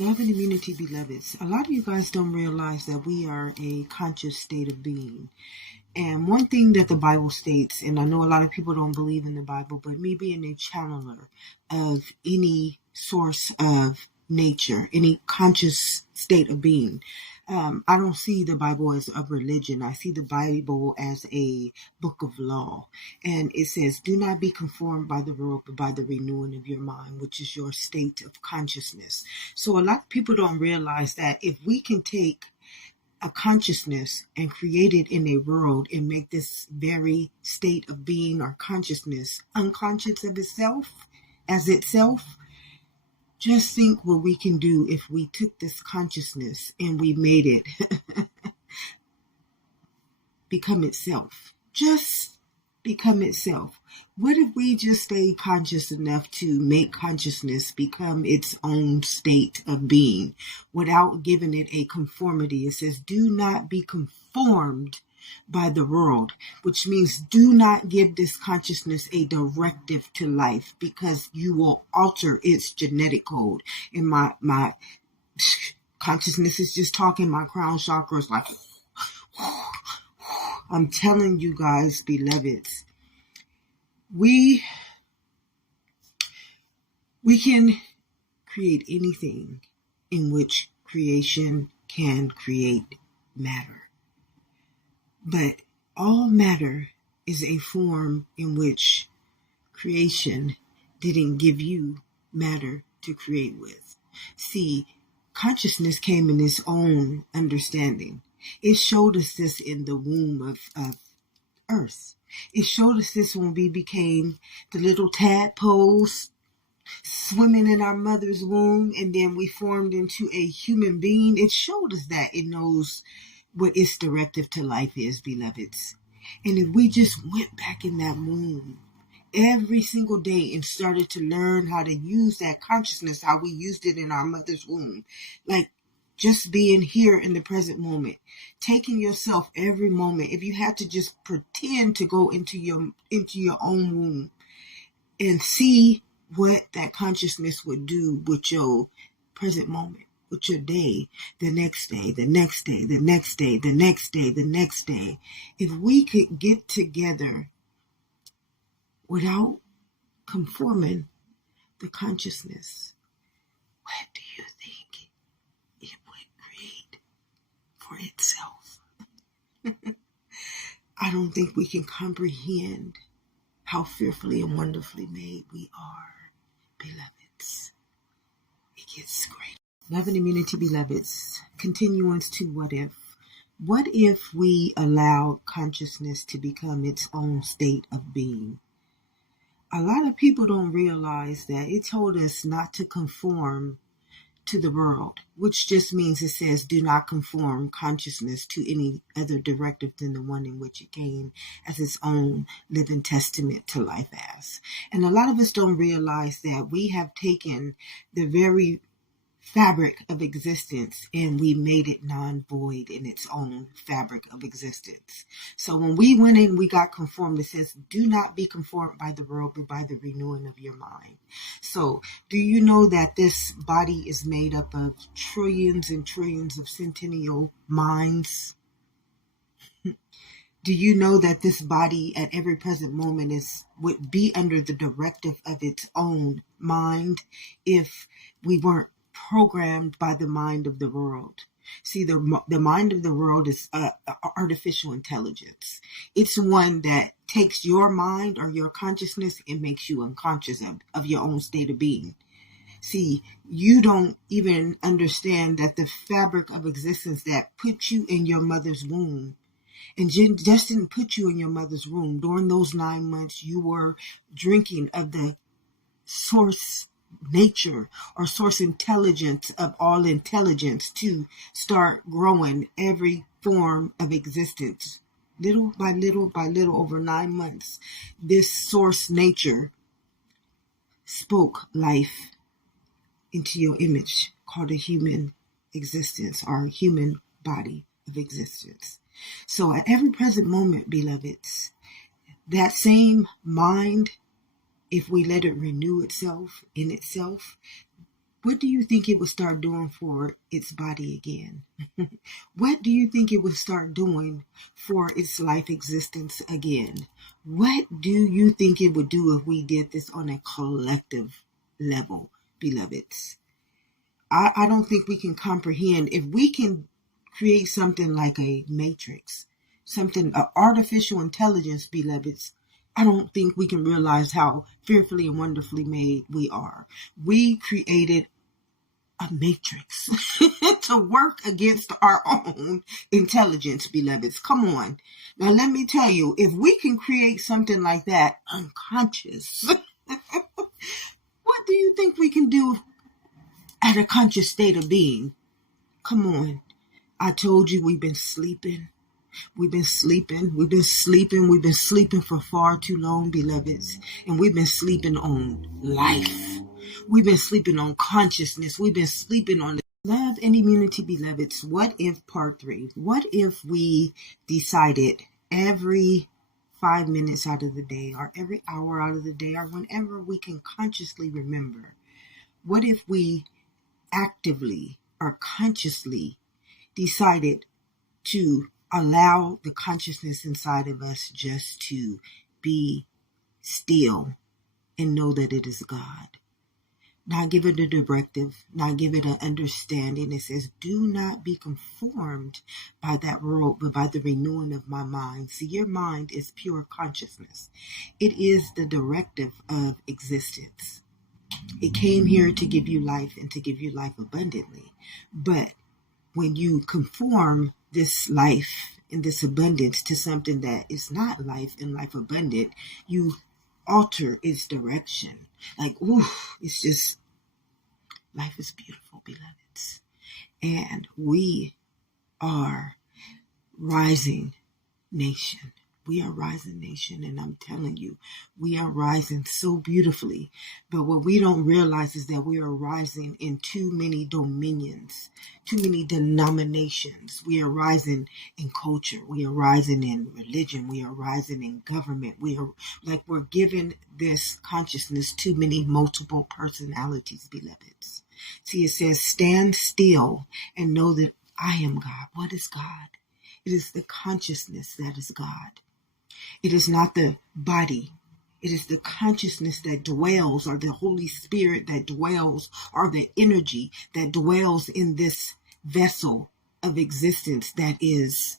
Love and immunity, beloveds. A lot of you guys don't realize that we are a conscious state of being. And one thing that the Bible states, and I know a lot of people don't believe in the Bible, but me being a channeler of any source of nature, any conscious state of being, I don't see the Bible as a religion. I see the Bible as a book of law. And it says, do not be conformed by the world, but by the renewing of your mind, which is your state of consciousness. So a lot of people don't realize that if we can take a consciousness and create it in a world and make this very state of being or consciousness unconscious of itself as itself, just think what we can do if we took this consciousness and we made it become itself. Just become itself. What if we just stay conscious enough to make consciousness become its own state of being without giving it a conformity? It says, do not be conformed by the world, which means do not give this consciousness a directive to life, because you will alter its genetic code. And my consciousness is just talking, my crown chakra is like, I'm telling you guys, beloveds, we can create anything in which creation can create matter. But all matter is a form in which creation didn't give you matter to create with. See, consciousness came in its own understanding. It showed us this in the womb of Earth. It showed us this when we became the little tadpoles swimming in our mother's womb, and then we formed into a human being. It showed us that it knows what its directive to life is, beloveds. And if we just went back in that womb every single day and started to learn how to use that consciousness, how we used it in our mother's womb, like just being here in the present moment, taking yourself every moment. If you had to just pretend to go into your own womb and see what that consciousness would do with your present moment, with your day, the next day, the next day, the next day, the next day, the next day. If we could get together without conforming the consciousness, what do you think it would create for itself? I don't think we can comprehend how fearfully and wonderfully made we are, beloveds. It gets great. Love and immunity, beloveds. Continuance to what if. What if we allowed consciousness to become its own state of being? A lot of people don't realize that it told us not to conform to the world, which just means it says do not conform consciousness to any other directive than the one in which it came as its own living testament to life as. And a lot of us don't realize that we have taken the very fabric of existence and we made it non-void in its own fabric of existence. So when we went in, we got conformed. It says, do not be conformed by the world, but by the renewing of your mind. So do you know that this body is made up of trillions and trillions of centennial minds? Do you know that this body at every present moment would be under the directive of its own mind if we weren't programmed by the mind of the world? See, the mind of the world is artificial intelligence. It's one that takes your mind or your consciousness and makes you unconscious of your own state of being. See, you don't even understand that the fabric of existence that put you in your mother's womb, and just didn't put you in your mother's womb. During those 9 months, you were drinking of the source nature or source intelligence of all intelligence to start growing every form of existence. Little by little by little, over 9 months, this source nature spoke life into your image, called a human existence or human body of existence. So at every present moment, beloveds, that same mind, if we let it renew itself in itself, what do you think it would start doing for its body again? What do you think it would start doing for its life existence again? What do you think it would do if we did this on a collective level, beloveds? I don't think we can comprehend. If we can create something like a matrix, something, artificial intelligence, beloveds, I don't think we can realize how fearfully and wonderfully made we are. We created a matrix to work against our own intelligence, beloveds. Come on. Now, let me tell you, if we can create something like that unconscious, what do you think we can do at a conscious state of being? Come on. I told you we've been sleeping. We've been sleeping for far too long, beloveds. And we've been sleeping on life. We've been sleeping on consciousness. We've been sleeping on love and immunity, beloveds. What if part 3? What if we decided every 5 minutes out of the day, or every hour out of the day, or whenever we can consciously remember, what if we actively or consciously decided to allow the consciousness inside of us just to be still and know that it is God? Not give it a directive, not give it an understanding. It says, do not be conformed by that world, but by the renewing of my mind. See, your mind is pure consciousness. It is the directive of existence. It came here to give you life and to give you life abundantly. But when you conform this life and this abundance to something that is not life and life abundant, you alter its direction. Like, ooh, it's just, life is beautiful, beloveds. And we are rising nation. We are rising nation, and I'm telling you, we are rising so beautifully. But what we don't realize is that we are rising in too many dominions, too many denominations. We are rising in culture. We are rising in religion. We are rising in government. We're giving this consciousness too many multiple personalities, beloveds. See, it says, stand still and know that I am God. What is God? It is the consciousness that is God. It is not the body. It is the consciousness that dwells, or the Holy Spirit that dwells, or the energy that dwells in this vessel of existence that is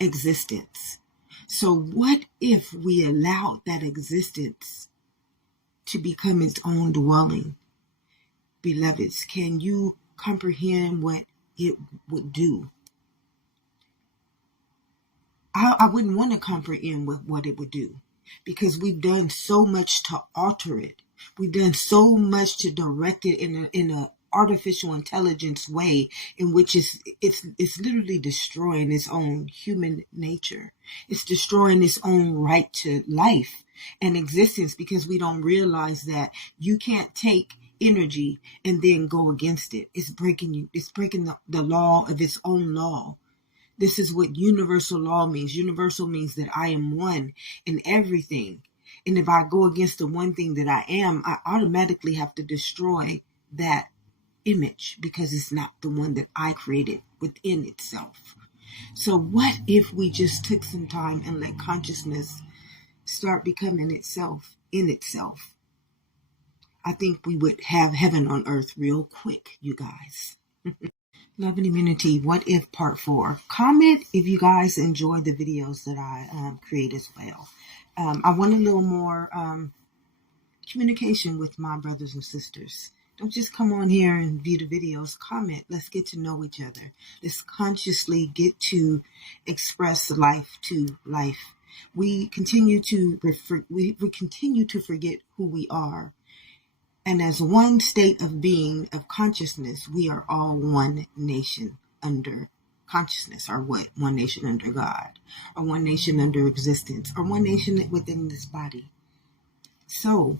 existence. So what if we allowed that existence to become its own dwelling? Beloveds, can you comprehend what it would do? I wouldn't want to comprehend what it would do, because we've done so much to alter it. We've done so much to direct it in a artificial intelligence way, in which it's literally destroying its own human nature. It's destroying its own right to life and existence, because we don't realize that you can't take energy and then go against it. It's breaking the law of its own law. This is what universal law means. Universal means that I am one in everything. And if I go against the one thing that I am, I automatically have to destroy that image, because it's not the one that I created within itself. So what if we just took some time and let consciousness start becoming itself in itself? I think we would have heaven on earth real quick, you guys. Love and immunity. What if part 4? Comment if you guys enjoy the videos that I create as well. I want a little more communication with my brothers and sisters. Don't just come on here and view the videos. Comment. Let's get to know each other. Let's consciously get to express life to life. We continue to continue to forget who we are. And as one state of being, of consciousness, we are all one nation under consciousness, or what? One nation under God, or one nation under existence, or one nation within this body. So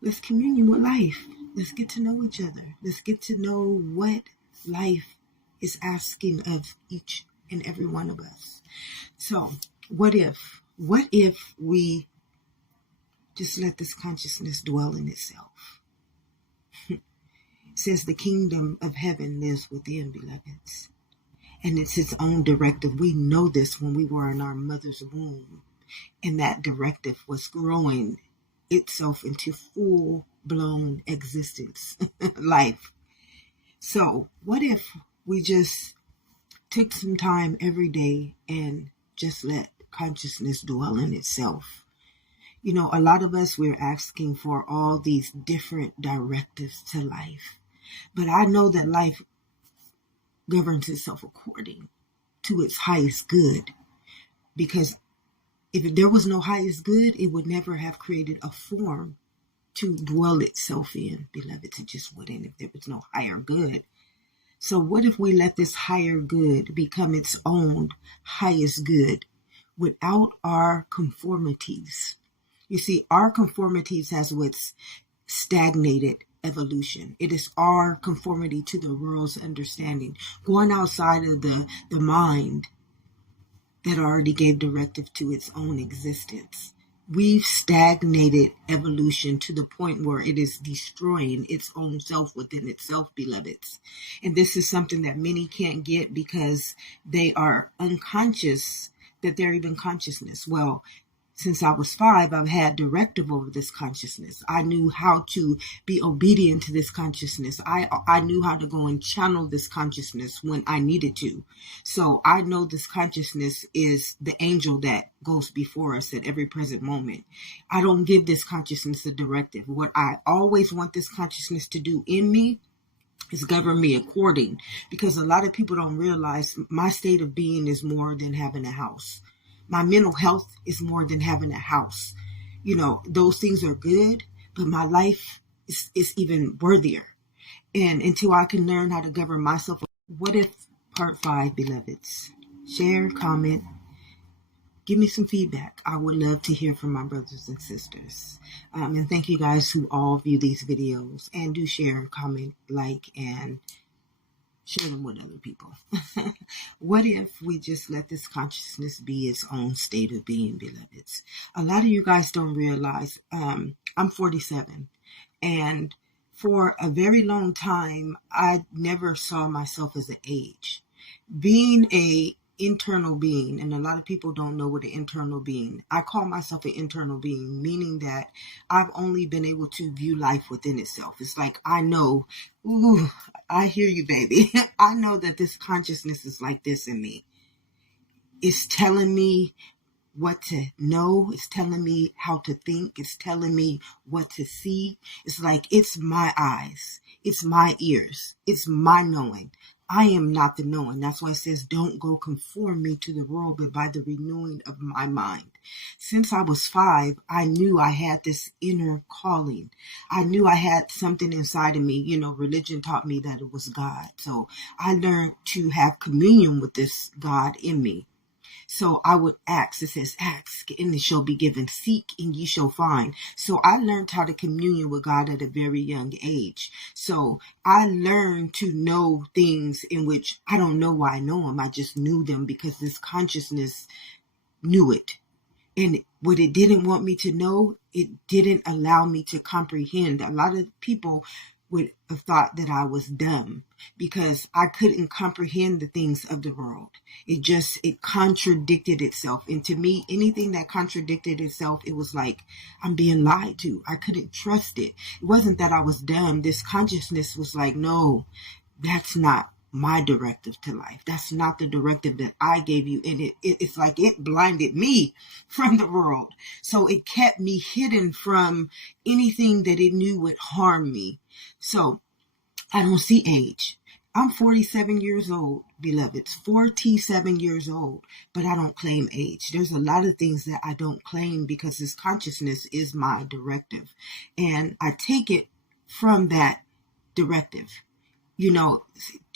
let's commune with life. Let's get to know each other. Let's get to know what life is asking of each and every one of us. So what if we just let this consciousness dwell in itself? says the kingdom of heaven lives within, beloveds. And it's its own directive. We know this when we were in our mother's womb. And that directive was growing itself into full-blown existence, life. So what if we just took some time every day and just let consciousness dwell in itself? You know, a lot of us, we're asking for all these different directives to life. But I know that life governs itself according to its highest good. Because if there was no highest good, it would never have created a form to dwell itself in, beloveds. It just wouldn't if there was no higher good. So what if we let this higher good become its own highest good without our conformities? You see, our conformities has what's stagnated evolution. It is our conformity to the world's understanding, going outside of the mind that already gave directive to its own existence. We've stagnated evolution to the point where it is destroying its own self within itself, beloveds. And this is something that many can't get because they are unconscious that they're even consciousness. Well, since I was 5, I've had directive over this consciousness. I knew how to be obedient to this consciousness. I knew how to go and channel this consciousness when I needed to. So I know this consciousness is the angel that goes before us at every present moment. I don't give this consciousness a directive. What I always want this consciousness to do in me is govern me according, because a lot of people don't realize my state of being is more than having a house. My mental health is more than having a house. You know, those things are good, but my life is even worthier. And until I can learn how to govern myself, what if part 5, beloveds? Share, comment, give me some feedback. I would love to hear from my brothers and sisters. And thank you guys who all view these videos and do share, comment, like, and share them with other people. What if we just let this consciousness be its own state of being, beloveds? A lot of you guys don't realize I'm 47, and for a very long time, I never saw myself as an age. Being a internal being, and a lot of people don't know what an internal being. I call myself an internal being, meaning that I've only been able to view life within itself. It's like I know, ooh, I hear you, baby. I know that this consciousness is like this in me. It's telling me what to know. It's telling me how to think. It's telling me what to see. It's like it's my eyes. It's my ears. It's my knowing. I am not the knowing. That's why it says, don't go conform me to the world, but by the renewing of my mind. Since I was 5, I knew I had this inner calling. I knew I had something inside of me. You know, religion taught me that it was God. So I learned to have communion with this God in me. So I would ask. It says, ask and it shall be given. Seek and ye shall find. So I learned how to communion with God at a very young age. So I learned to know things in which I don't know why I know them. I just knew them because this consciousness knew it. And what it didn't want me to know, it didn't allow me to comprehend. A lot of people would have thought that I was dumb because I couldn't comprehend the things of the world. It contradicted itself. And to me, anything that contradicted itself, it was like I'm being lied to. I couldn't trust it. It wasn't that I was dumb. This consciousness was like, no, that's not my directive to life. That's not the directive that I gave you. And it's like it blinded me from the world. So it kept me hidden from anything that it knew would harm me. So I don't see age. I'm 47 years old, beloveds, 47 years old, but I don't claim age. There's a lot of things that I don't claim because this consciousness is my directive. And I take it from that directive. You know,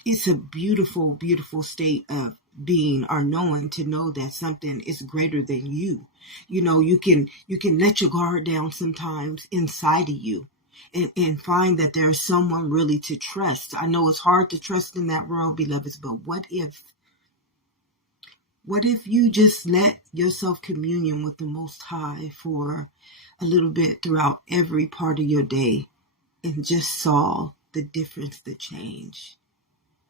it's a beautiful, beautiful state of being or knowing, to know that something is greater than you. You know, you can let your guard down sometimes inside of you and find that there's someone really to trust. I know it's hard to trust in that world, beloveds, but what if you just let yourself communion with the Most High for a little bit throughout every part of your day and just saw the difference, the change.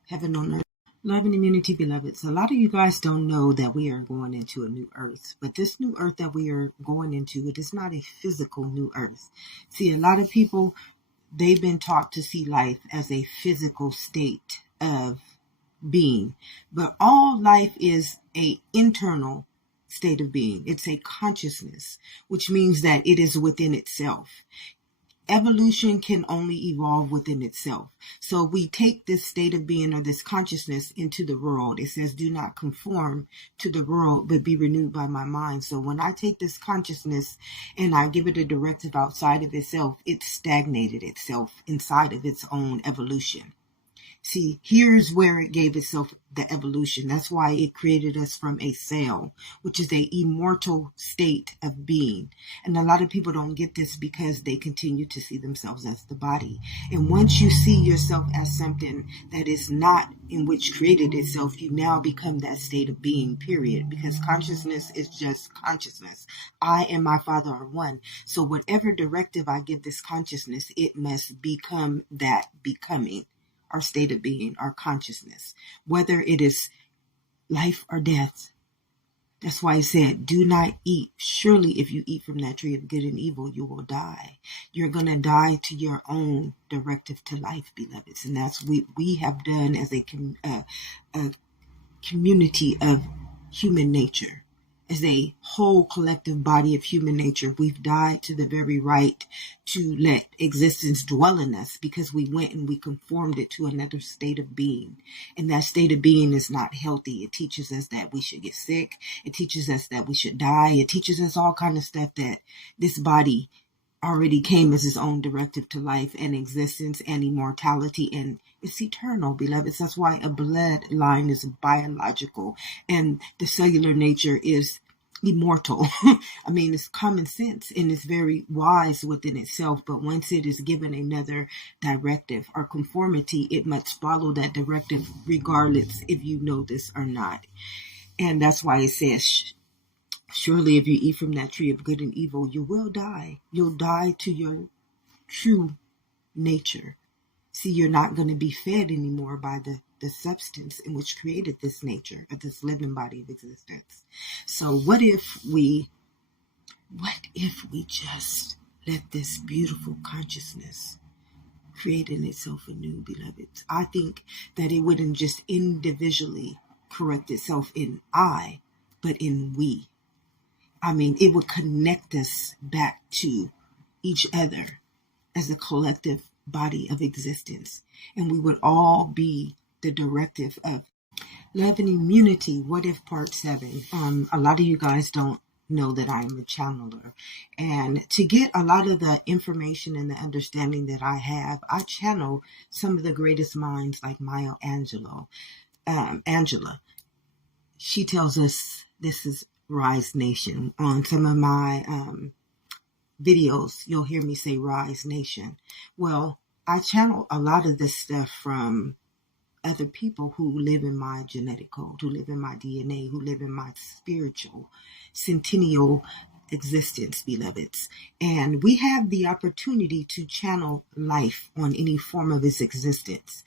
Heaven on earth. Love and immunity, beloveds. A lot of you guys don't know that we are going into a new earth. But this new earth that we are going into, it is not a physical new earth. See, a lot of people, they've been taught to see life as a physical state of being. But all life is an internal state of being. It's a consciousness, which means that it is within itself. Evolution can only evolve within itself. So we take this state of being or this consciousness into the world. It says, do not conform to the world, but be renewed by my mind. So when I take this consciousness and I give it a directive outside of itself, it stagnated itself inside of its own evolution. See, here's where it gave itself the evolution. That's why it created us from a cell, which is a immortal state of being. And a lot of people don't get this because they continue to see themselves as the body. And once you see yourself as something that is not in which created itself, you now become that state of being, period. Because consciousness is just consciousness. I and my Father are one. So whatever directive I give this consciousness, it must become that becoming. Our state of being, our consciousness, whether it is life or death. That's why he said, do not eat. Surely if you eat from that tree of good and evil, you will die. You're going to die to your own directive to life, beloveds. And that's what we have done as a community of human nature. As a whole collective body of human nature, we've died to the very right to let existence dwell in us because we went and we conformed it to another state of being. And that state of being is not healthy. It teaches us that we should get sick. It teaches us that we should die. It teaches us all kind of stuff that this body already came as its own directive to life and existence and immortality, and it's eternal, beloveds. That's why a bloodline is biological and the cellular nature is immortal. I mean, it's common sense and it's very wise within itself, but once it is given another directive or conformity, it must follow that directive regardless if you know this or not. And that's why it says, surely if you eat from that tree of good and evil, you will die. You'll die to your true nature. See, you're not going to be fed anymore by the substance in which created this nature or this living body of existence. So what if we just let this beautiful consciousness create in itself anew, beloveds? I think that it wouldn't just individually correct itself in I, but in we. I mean, it would connect us back to each other as a collective body of existence. And we would all be the directive of love and immunity. What if part 7? A lot of you guys don't know that I am a channeler. And to get a lot of the information and the understanding that I have, I channel some of the greatest minds like Maya Angelou. Angela. She tells us this is Rise Nation. On some of my videos, you'll hear me say Rise Nation. Well, I channel a lot of this stuff from other people who live in my genetic code, who live in my DNA, who live in my spiritual, centennial existence, beloveds. And we have the opportunity to channel life on any form of its existence.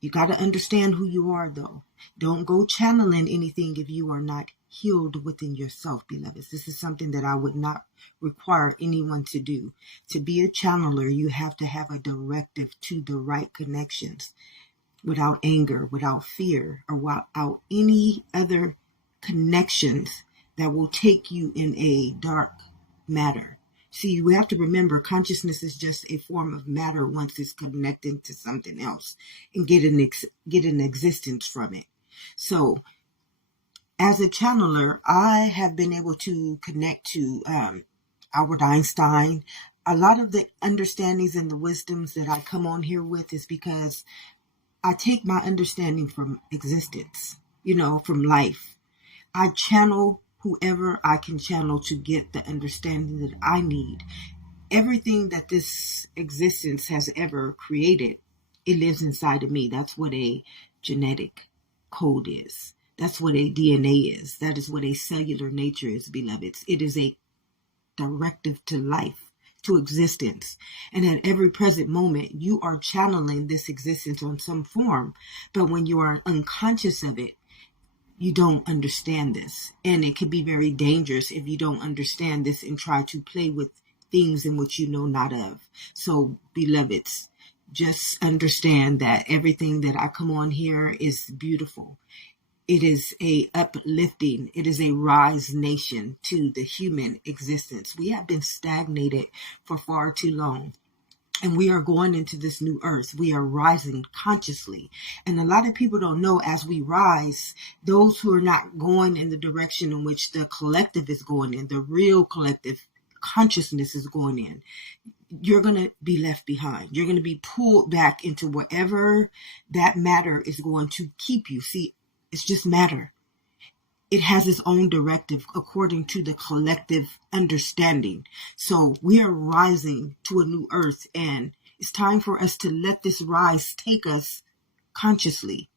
You got to understand who you are, though. Don't go channeling anything if you are not healed within yourself, beloveds. This is something that I would not require anyone to do. To be a channeler, you have to have a directive to the right connections without anger, without fear, or without any other connections that will take you in a dark matter. See, we have to remember consciousness is just a form of matter once it's connected to something else and get an existence from it. So as a channeler, I have been able to connect to Albert Einstein. A lot of the understandings and the wisdoms that I come on here with is because I take my understanding from existence, from life. I channel whoever I can channel to get the understanding that I need. Everything that this existence has ever created, it lives inside of me. That's what a genetic code is. That's what a DNA is. That is what a cellular nature is, beloveds. It is a directive to life, to existence. And at every present moment, you are channeling this existence on some form. But when you are unconscious of it, you don't understand this. And it can be very dangerous if you don't understand this and try to play with things in which you know not of. So, beloveds, just understand that everything that I come on here is beautiful. It is a uplifting. It is a rise nation to the human existence. We have been stagnated for far too long. And we are going into this new earth. We are rising consciously. And a lot of people don't know, as we rise, those who are not going in the direction in which the collective is going in, the real collective consciousness is going in, you're going to be left behind. You're going to be pulled back into wherever that matter is going to keep you. See, it's just matter. It has its own directive according to the collective understanding. So we are rising to a new earth, and it's time for us to let this rise take us consciously.